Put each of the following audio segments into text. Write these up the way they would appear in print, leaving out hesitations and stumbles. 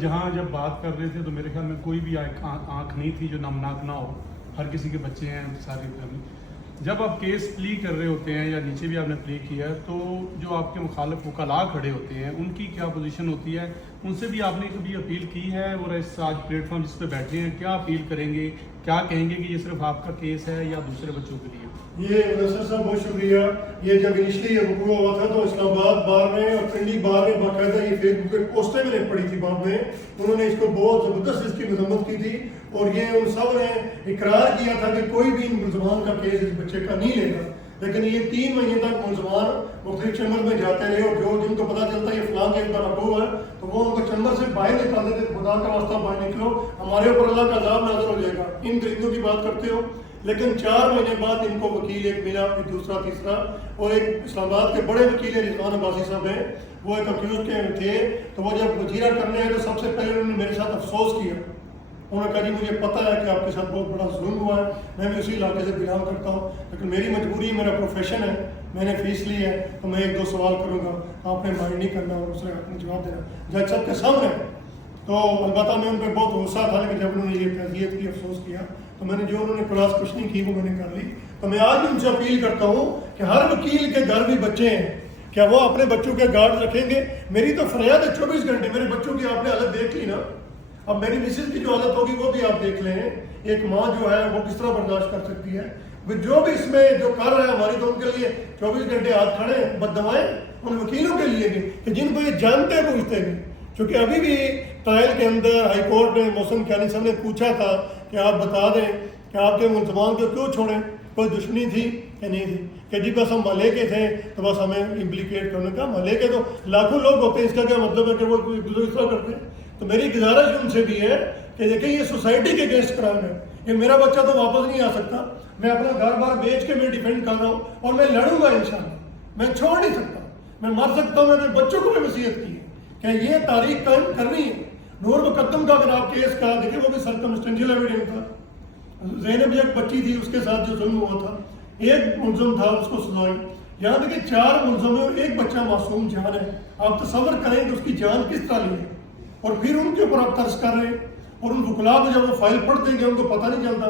جہاں جب بات کر رہے تھے تو میرے خیال میں کوئی بھی آنکھ نہیں تھی جو نمناک نہ ہو. ہر کسی کے بچے ہیں ساری فیملی. جب آپ کیس پلی کر رہے ہوتے ہیں یا نیچے بھی آپ نے پلی کیا تو جو آپ کے مخالف وکلاء کھڑے ہوتے ہیں ان کی کیا پوزیشن ہوتی ہے؟ ان سے بھی آپ نے کبھی اپیل کی ہے؟ اور اس آج پلیٹ فارم جس پہ بیٹھے ہیں کیا اپیل کریں گے؟ کیا کہیں گے کہ یہ صرف آپ کا کیس ہے یا دوسرے بچوں کے لیے؟ یہ نصر صاحب بہت شکریہ. یہ جب انیشلی یہ وقوع ہوا تھا تو اسلام آباد بار میں اور پنڈی بار میں باقاعدہ یہ فیس بک پہ پوسٹیں میں نے پڑھی تھی. بعد میں انہوں نے اس کو بہت زبردست اس کی مذمت کی تھی اور یہ ان سب نے اقرار کیا تھا کہ کوئی بھی ان ملزمان کا کیس اس بچے کا نہیں لے گا. لیکن یہ 3 مہینے تک ملزمان مختلف چیمبر میں جاتے رہے اور جن کو پتا چلتا ہے یہ فلاں کیس کا رقوع ہے تو وہ ان کو چیمبر سے باہر نکالتے تھے. خدا کا واسطہ باہر نکلو, ہمارے اوپر اللہ کا عذاب نازل ہو جائے گا. ان درندوں کی بات کرتے ہو. لیکن 4 مہینے بعد ان کو وکیل ایک ملا, پھر دوسرا تیسرا, اور ایک اسلام آباد کے بڑے وکیل رضوان عباسی صاحب ہیں, وہ ایک اکیوز کے تھے. تو وہ جب وزیرہ کرنے آئے تو سب سے پہلے انہوں نے میرے ساتھ افسوس کیا. انہوں نے کہا جی مجھے پتہ ہے کہ آپ کے ساتھ بہت بڑا ظلم ہوا ہے, میں بھی اسی علاقے سے بلانگ کرتا ہوں, لیکن میری مجبوری, میرا پروفیشن ہے, میں نے فیس لی ہے تو میں 1-2 سوال کروں گا, آپ نے مائنڈ نہیں کرنا اور اسے اپنے جواب دینا جج صاحب کے سامنے. تو البتہ میں ان پہ بہت غصہ تھا, لیکن جب انہوں نے یہ تعزیت کی, افسوس کیا, تو میں نے جو انہوں نے کلاس کوشچننگ کی وہ میں نے کر لی. تو میں آج بھی ان سے اپیل کرتا ہوں کہ ہر وکیل کے گھر بھی بچے ہیں, کیا وہ اپنے بچوں کے گارڈ رکھیں گے؟ میری تو فریاد ہے 24 گھنٹے. میرے بچوں کی آپ نے حالت دیکھ لی نا, اب میری مسز کی جو حالت ہوگی وہ بھی آپ دیکھ لیں. ایک ماں جو ہے وہ کس طرح برداشت کر سکتی ہے؟ جو بھی اس میں جو کر رہے ہیں ہماری, تو ان کے لیے 24 گھنٹے ہاتھ کھڑے ہیں. بد دعائیں ان وکیلوں کے لیے بھی کہ جن کو یہ جانتے پوچھتے بھی. کیونکہ ابھی بھی ٹرائل کے اندر ہائی کورٹ میں محسن کیانی صاحب نے پوچھا تھا کہ آپ بتا دیں کہ آپ کے ملزمان کو کیوں چھوڑیں, کوئی دشمنی تھی کہ نہیں تھی؟ کہ جی بس ہم محلے کے تھے تو بس ہمیں امپلیکیٹ کرنے کا. محلے کے تو لاکھوں لوگ ہوتے ہیں, اس کا کیا مطلب ہے کہ وہ اس طرح کرتے ہیں؟ تو میری گزارش ان سے بھی ہے کہ دیکھیں یہ سوسائٹی کے اگینسٹ کرائم ہے. یہ میرا بچہ تو واپس نہیں آ سکتا, میں اپنا گھر بار بیچ کے میں ڈیفینڈ کر رہا ہوں اور میں لڑوں گا انشاءاللہ. میں چھوڑ نہیں سکتا, میں مر سکتا ہوں. میں اپنے بچوں کو بھی وصیت کی ہے کہ یہ تاریخ قائم کرنی ہے. نور مقدم کا اگر آپ کیس کا دیکھیں, وہ بھی سرکمسٹینشل ایویڈنس تھا. زینب ایک بچی تھی, اس کے ساتھ جو ظلم ہوا تھا, ایک ملزم تھا, اس کو سزائیں. یہاں دیکھیں 4 ملزم ہیں اور ایک بچہ معصوم جان ہے. آپ تصور کریں کہ اس کی جان کس طرح لی ہے, اور پھر ان کے اوپر آپ ترس کر رہے ہیں. اور ان وکلاء کو جب وہ فائل پڑھتے ہیں کہ ان کو پتہ نہیں چلتا.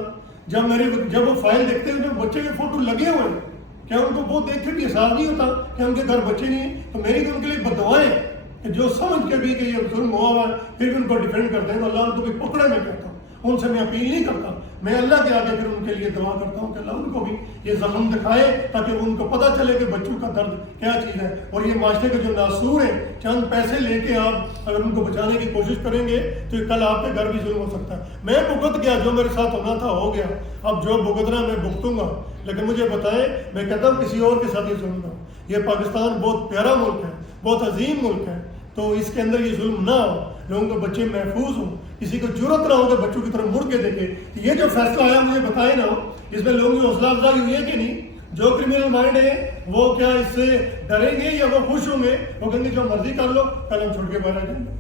جب وہ فائل دیکھتے ہیں تو بچے کے فوٹو لگے ہوئے ہیں, کیا ان کو وہ دیکھ کے بھی احساس نہیں ہوتا کہ ان کے گھر بچے نہیں ہیں؟ تو میری تو ان کے لیے بد دعائیں ہیں کہ جو سمجھ کے بھی کہ یہ ظلم ہوا ہوا ہے پھر بھی ان کو ڈیفینڈ کرتے ہیں, تو اللہ ان کو بھی پکڑے. میں کہتا ہوں ان سے میں اپیل نہیں کرتا, میں اللہ کے آگے پھر ان کے لیے دعا کرتا ہوں کہ اللہ ان کو بھی یہ زخم دکھائے تاکہ ان کو پتہ چلے کہ بچوں کا درد کیا چیز ہے. اور یہ معاشرے کے جو ناسور ہیں, چند پیسے لے کے آپ اگر ان کو بچانے کی کوشش کریں گے تو کل آپ کے گھر بھی ظلم ہو سکتا ہے. میں بھگت گیا, جو میرے ساتھ ہونا تھا ہو گیا, اب جو بھگتنا میں بھگتوں گا. لیکن مجھے بتائیں, میں کہتا ہوں کسی اور کے ساتھ یہ ظلم نہ ہو. یہ پاکستان بہت پیارا ملک ہے, بہت عظیم ملک ہے, تو اس کے اندر یہ ظلم نہ ہو, لوگوں کے بچے محفوظ ہوں, کسی کو ضرورت نہ ہو کہ بچوں کی طرف مڑ کے دیکھے. یہ جو فیصلہ آیا مجھے بتائے نا, اس میں لوگوں کی حوصلہ افزائی ہوئی ہے کہ نہیں؟ جو کرمنل مائنڈ ہے وہ کیا اس سے ڈریں گے یا وہ خوش ہوں گے؟ وہ کہیں گے جو مرضی کر لو, کل ہم چھوڑ کے باہر آ جائیں گے.